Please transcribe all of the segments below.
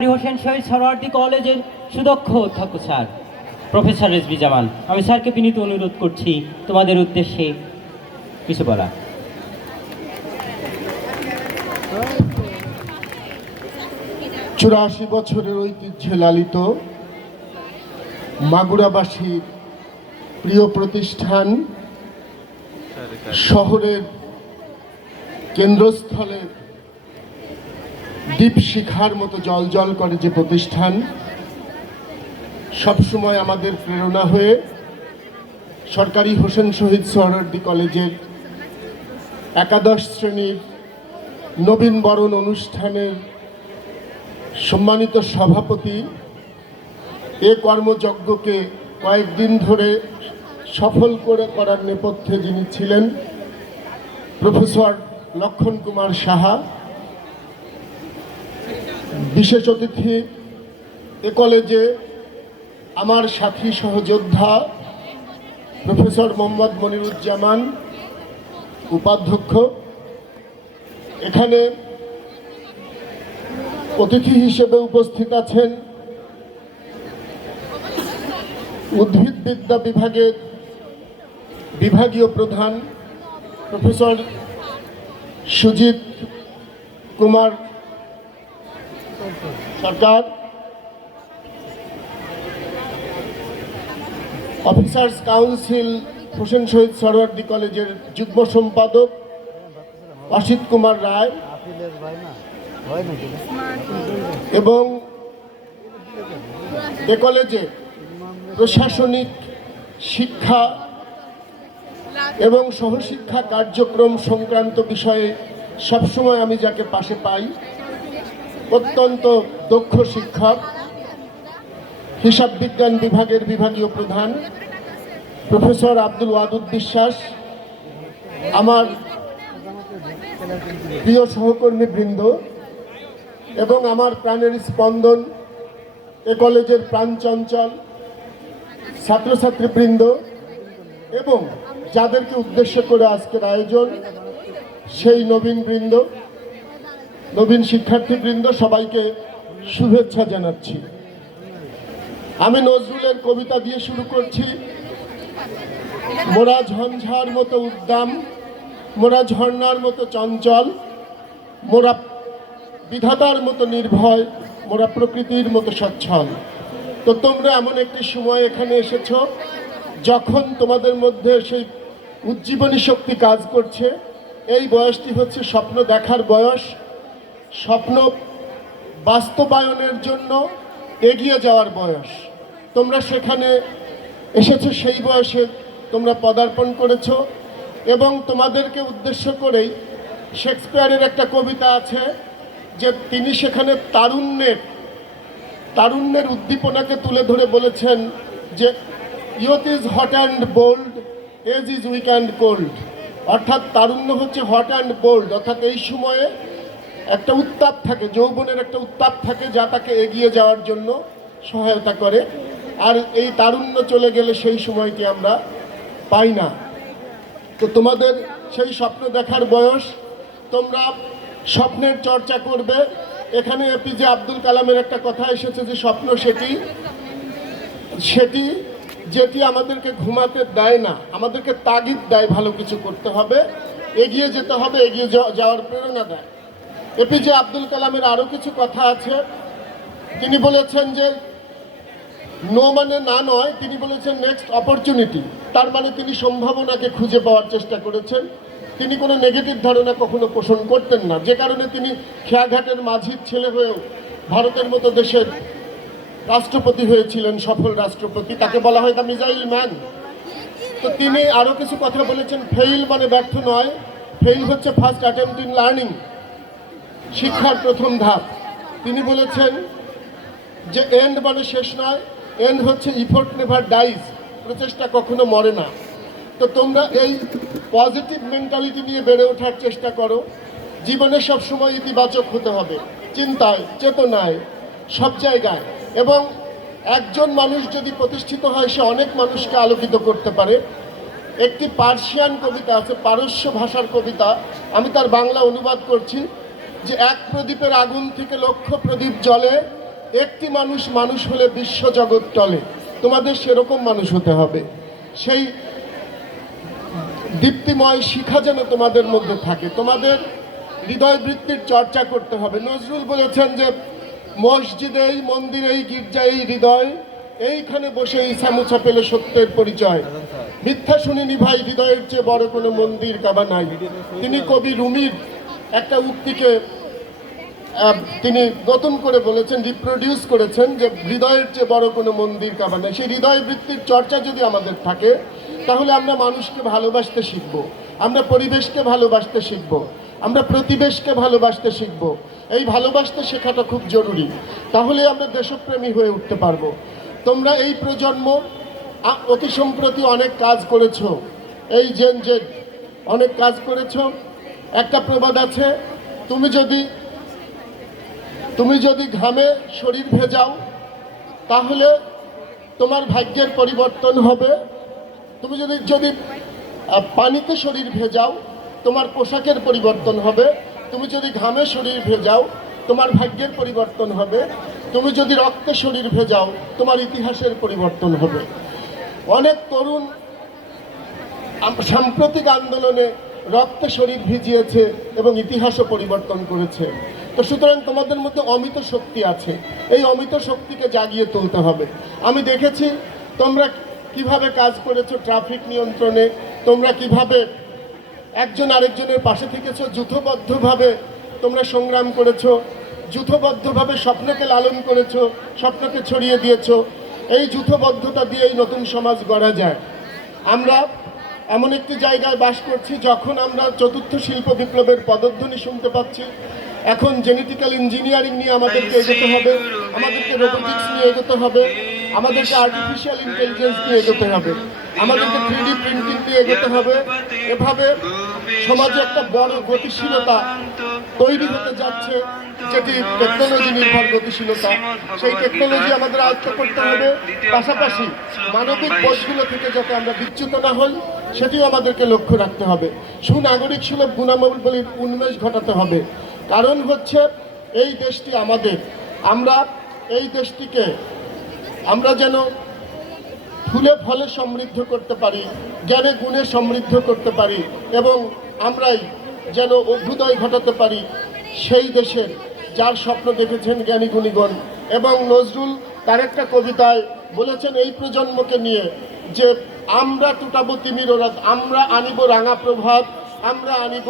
হোসেন শহীদ সরওয়ার্দী কলেজের সুদক্ষ অধ্যক্ষ স্যার, প্রফেসর রেজবি জামান আমি স্যারকে বিনীত অনুরোধ করছি, তোমাদের উদ্দেশ্যে কিছু বলা চুরাশি বছরের ঐতিহ্যে লালিত মাগুরাবাসীর প্রিয় প্রতিষ্ঠান শহরের কেন্দ্রস্থলে দীপশিখার মতো জল জল করে যে প্রতিষ্ঠান সবসময় আমাদের প্রেরণা হয়ে সরকারি হোসেন শহীদ সোহরার্দি কলেজের একাদশ শ্রেণির নবীন বরণ অনুষ্ঠানের সম্মানিত সভাপতি এ কর্মযজ্ঞকে কয়েকদিন ধরে সফল করে করার নেপথ্যে যিনি ছিলেন, প্রফেসর লক্ষণ কুমার সাহা। বিশেষ অতিথি এ কলেজে আমার সাথী সহযোদ্ধা প্রফেসর মোহাম্মদ মনিরুজ্জামান উপাধ্যক্ষ। এখানে অতিথি হিসেবে উপস্থিত আছেন উদ্ভিদবিদ্যা বিভাগের বিভাগীয় প্রধান professor Sujit Kumar Sarkar, officers council, Hossain Shahid Suhrawardy কলেজের যুগ্ম সম্পাদক অসিত কুমার রায় এবং এ কলেজে প্রশাসনিক শিক্ষা এবং সহশিক্ষা কার্যক্রম সংক্রান্ত বিষয়ে সবসময় আমি যাকে পাশে পাই। অত্যন্ত দক্ষ শিক্ষক, হিসাব বিজ্ঞান বিভাগের বিভাগীয় প্রধান, প্রফেসর আব্দুল ওয়াদুদ বিশ্বাস, আমার প্রিয় সহকর্মী বৃন্দ এবং আমার প্রাণের স্পন্দন এ কলেজের প্রাণ প্রাণচঞ্চল ছাত্রছাত্রীবৃন্দ এবং যাদেরকে উদ্দেশ্য করে আজকের আয়োজন, সেই নবীন বৃন্দ। নবীন শিক্ষার্থীবৃন্দ, সবাইকে শুভেচ্ছা জানাচ্ছি। আমি নজরুলের কবিতা দিয়ে শুরু করছি। মোরা ঝঞ্ঝার মতো উদ্দাম মোরা ঝর্ণার মতো চঞ্চল, মোরা বিধাতার মতো নির্ভয়, মোরা প্রকৃতির মতো সচ্ছল। তো তোমরা এমন একটি সময় এখানে এসেছ, যখন তোমাদের মধ্যে সেই উজ্জীবনী শক্তি কাজ করছে। এই বয়সটি হচ্ছে স্বপ্ন দেখার বয়স। স্বপ্ন বাস্তবায়নের জন্য এগিয়ে যাওয়ার বয়স। তোমরা সেখানে এসেছ সেই বয়সে তোমরা পদার্পণ করেছ এবং তোমাদেরকে উদ্দেশ্য করেই শেক্সপিয়ারের একটা কবিতা আছে যে তিনি সেখানে তারুণ্যের তারুণ্যের উদ্দীপনাকে তুলে ধরে বলেছেন যে youth is hot and bold age is weak and cold অর্থাৎ তারুণ্য হচ্ছে হট অ্যান্ড বোল্ড অর্থাৎ এই সময়ে একটা উত্তাপ থাকে, যৌবনের একটা উত্তাপ থাকে যা তাকে এগিয়ে যাওয়ার জন্য সহায়তা করে। আর এই তারুণ্য চলে গেলে সেই সময়টি আমরা পাই না। তো তোমাদের সেই স্বপ্ন দেখার বয়স, তোমরা স্বপ্নের চর্চা করবে। এখানে এপিজে আব্দুল কালামের একটা কথা এসেছে যে স্বপ্ন সেটি সেটি যেটি আমাদেরকে ঘুমাতে দেয় না, আমাদেরকে তাগিদ দেয় ভালো কিছু করতে হবে, এগিয়ে যেতে হবে, এগিয়ে যাওয়া- যাওয়ার প্রেরণা দেয়। এপিজে আব্দুল কালামের আরও কিছু কথা আছে। তিনি বলেছেন যে নো মানে না নয়। তিনি বলেছেন নেক্সট অপরচুনিটি তার মানে তিনি সম্ভাবনাকে খুঁজে পাওয়ার চেষ্টা করেছেন। তিনি কোনো নেগেটিভ ধারণা কখনো পোষণ করতেন না। যে কারণে তিনি খেয়াঘাটের মাঝির ছেলে হয়েও ভারতের মতো দেশের রাষ্ট্রপতি হয়েছিলেন, সফল রাষ্ট্রপতি। তাকে বলা হয় দ্য মিজাইল ম্যান। তো তিনি আরও কিছু কথা বলেছেন। ফেইল মানে ব্যর্থ নয়। ফেইল হচ্ছে ফার্স্ট অ্যাটেম্প ইন লার্নিং শিক্ষার প্রথম ধাপ। তিনি বলেছেন যে এন্ড মানে শেষ নয় এন্ড হচ্ছে ইফোর্ট নেভার ডাইজ প্রচেষ্টা কখনো মরে না। তো তোমরা এই পজিটিভ মেন্টালিটি নিয়ে বেড়ে ওঠার চেষ্টা করো। জীবনে সবসময় ইতিবাচক হতে হবে। চিন্তায়, চেতনায়, সব জায়গায়। এবং একজন মানুষ যদি প্রতিষ্ঠিত হয়, সে অনেক মানুষকে আলোকিত করতে পারে। একটি পার্সিয়ান কবিতা আছে, পারস্য ভাষার কবিতা। আমি তার বাংলা অনুবাদ করছি। যে এক প্রদীপের আগুন থেকে লক্ষ প্রদীপ জ্বলে, একটি মানুষ মানুষ হলে বিশ্বজগৎ টলে। তোমাদের সেরকম মানুষ হতে হবে। সেই দীপ্তিময় শিখা যেন তোমাদের মধ্যে থাকে। তোমাদের হৃদয় বৃত্তির চর্চা করতে হবে। নজরুল বলেছেন যে, মসজিদেই, মন্দিরেই গির্জায় হৃদয়। এইখানে বসে ইসামুছা পেলে সত্যের পরিচয়। মিথ্যা শুনিনি ভাই, হৃদয়ের চেয়ে বড় কোনো মন্দির কাবা নাই। তিনি কবি রুমির একটা উক্তিকে তিনি নতুন করে বলেছেন রিপ্রোডিউস করেছেন যে হৃদয়ের চেয়ে বড় কোনো মন্দির কাবা নেই। সেই হৃদয় বৃত্তির চর্চা যদি আমাদের থাকে, তাহলে আমরা মানুষকে ভালোবাসতে শিখব। আমরা পরিবেশকে ভালোবাসতে শিখব। আমরা প্রতিবেশকে ভালোবাসতে শিখব। এই ভালোবাসতে শেখাটা খুব জরুরি। তাহলে আমরা দেশপ্রেমী হয়ে উঠতে পারব। তোমরা এই প্রজন্ম অতি সম্প্রতি অনেক কাজ করেছ। এই জেন জেড অনেক কাজ করেছ। একটা প্রবাদ আছে, তুমি যদি তুমি যদি ঘামে শরীর ভেজাও, তাহলে তোমার ভাগ্যের পরিবর্তন হবে। তুমি যদি যদি পানিতে শরীর ভেজাও, তোমার পোশাকের পরিবর্তন হবে। তুমি যদি ঘামে শরীর ভেজাও, তোমার ভাগ্যের পরিবর্তন হবে। তুমি যদি রক্তে শরীর ভেজাও, তোমার ইতিহাসের পরিবর্তন হবে। অনেক তরুণ সাম্প্রতিক আন্দোলনে রক্তে শরীর ভিজিয়েছে এবং ইতিহাসও পরিবর্তন করেছে। তো সুতরাং তোমাদের মধ্যে অমিত শক্তি আছে। এই অমিত শক্তিকে জাগিয়ে তুলতে হবে। আমি দেখেছি, তোমরা কীভাবে কাজ করেছ ট্রাফিক নিয়ন্ত্রণে, তোমরা কীভাবে একজন আরেকজনের পাশে থেকেছো, যুথবদ্ধভাবে তোমরা সংগ্রাম করেছ, যুথবদ্ধভাবে স্বপ্নকে লালন করেছ, স্বপ্নকে ছড়িয়ে দিয়েছ। এই যুথবদ্ধতা দিয়েই নতুন সমাজ গড়া যায়। আমরা এমন একটি জায়গায় বাস করছি যখন আমরা চতুর্থ শিল্প বিপ্লবের পদধ্বনি শুনতে পাচ্ছি। এখন জেনেটিক্যাল ইঞ্জিনিয়ারিং নিয়ে আমাদেরকে এগোতে হবে, আমাদেরকে রোবোটিক্স নিয়ে এগোতে হবে, আমাদেরকে আর্টিফিশিয়াল ইন্টেলিজেন্স নিয়ে এগোতে হবে, আমাদেরকে থ্রি ডি প্রিন্টিং দিয়ে এগোতে হবে। এভাবে সমাজে একটা বড় গতিশীলতা তৈরি হতে যাচ্ছে, যেটি টেকনোলজি নির্ভর গতিশীলতা। সেই টেকনোলজি আমাদের আয়ত্ত করতে হবে। পাশাপাশি মানবিক বোধগুলো থেকে যাতে আমরা বিচ্যুত না হই সেটিও আমাদেরকে লক্ষ্য রাখতে হবে। সুনাগরিক সুলভ গুণাবলীর উন্মেষ ঘটাতে হবে। কারণ হচ্ছে, এই দেশটি আমাদের। আমরা এই দেশটিকে, আমরা যেন ফুলে ফলে সমৃদ্ধ করতে পারি, জ্ঞানে গুণে সমৃদ্ধ করতে পারি এবং আমরাই যেন অভ্যুদয় ঘটাতে পারি সেই দেশের, যার স্বপ্ন দেখেছেন জ্ঞানী গুণীগণ। এবং নজরুল তার একটা কবিতায় বলেছেন, এই প্রজন্মকে নিয়ে যে আমরা টুটাবো তিমির রাত আমরা আনিব রাঙা প্রভাত, আমরা আনিব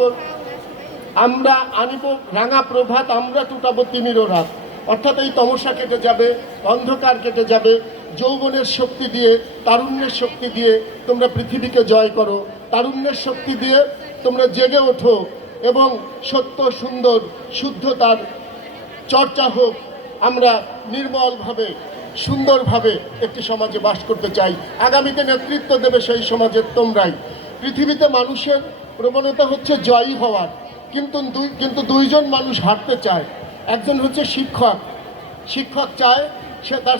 আমরা আনিব রাঙা প্রভাত, আমরা টুটাবো তিমিরও রাত অর্থাৎ এই তমসা কেটে যাবে, অন্ধকার কেটে যাবে, যৌবনের শক্তি দিয়ে, তারুণ্যের শক্তি দিয়ে তোমরা পৃথিবীকে জয় করো। তারুণ্যের শক্তি দিয়ে তোমরা জেগে ওঠো এবং সত্য, সুন্দর, শুদ্ধতার চর্চা হোক, আমরা নির্মলভাবে সুন্দরভাবে একটি সমাজে বাস করতে চাই। আগামীতে নেতৃত্ব দেবে সেই সমাজের তোমরাই। পৃথিবীতে মানুষের প্রবণতা হচ্ছে জয়ী হওয়ার, কিন্তু দুই, কিন্তু দুইজন মানুষ হারতে চায়। একজন হচ্ছে শিক্ষক। শিক্ষক চায় সে তার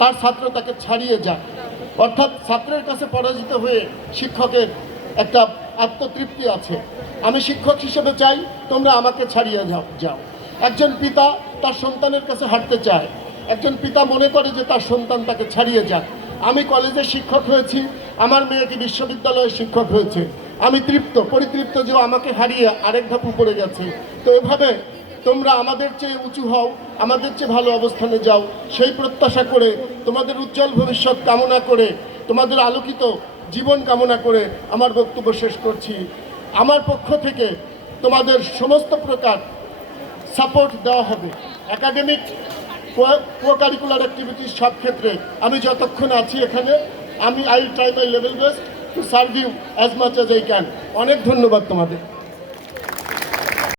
তার ছাত্র তাকে ছাড়িয়ে যায় অর্থাৎ ছাত্রের কাছে পরাজিত হয়ে শিক্ষকের একটা আত্মতৃপ্তি আছে। আমি শিক্ষক হিসেবে চাই তোমরা আমাকে ছাড়িয়ে যাও যাও। একজন পিতা তার সন্তানের কাছে হাঁটতে চায়। একজন পিতা মনে করে যে তার সন্তান তাকে ছাড়িয়ে যাক। আমি কলেজে শিক্ষক হয়েছি, আমার মেয়েটি বিশ্ববিদ্যালয়ে শিক্ষক হয়েছে। আমি তৃপ্ত, পরিতৃপ্ত যে আমাকে হারিয়ে আরেক ধাপ উপরে গেছে। তো এভাবে তোমরা আমাদের চেয়ে উঁচু হও, আমাদের চেয়ে ভালো অবস্থানে যাও। সেই প্রত্যাশা করে তোমাদের উজ্জ্বল ভবিষ্যৎ কামনা করে, তোমাদের আলোকিত জীবন কামনা করে আমার বক্তব্য শেষ করছি। আমার পক্ষ থেকে তোমাদের সমস্ত প্রকার সাপোর্ট দেওয়া হবে। একাডেমিক কো কারিকুলার অ্যাক্টিভিটিস সব ক্ষেত্রে। আমি যতক্ষণ আছি এখানে, আমি I try my level best to serve you as much as I can অনেক ধন্যবাদ তোমাদের।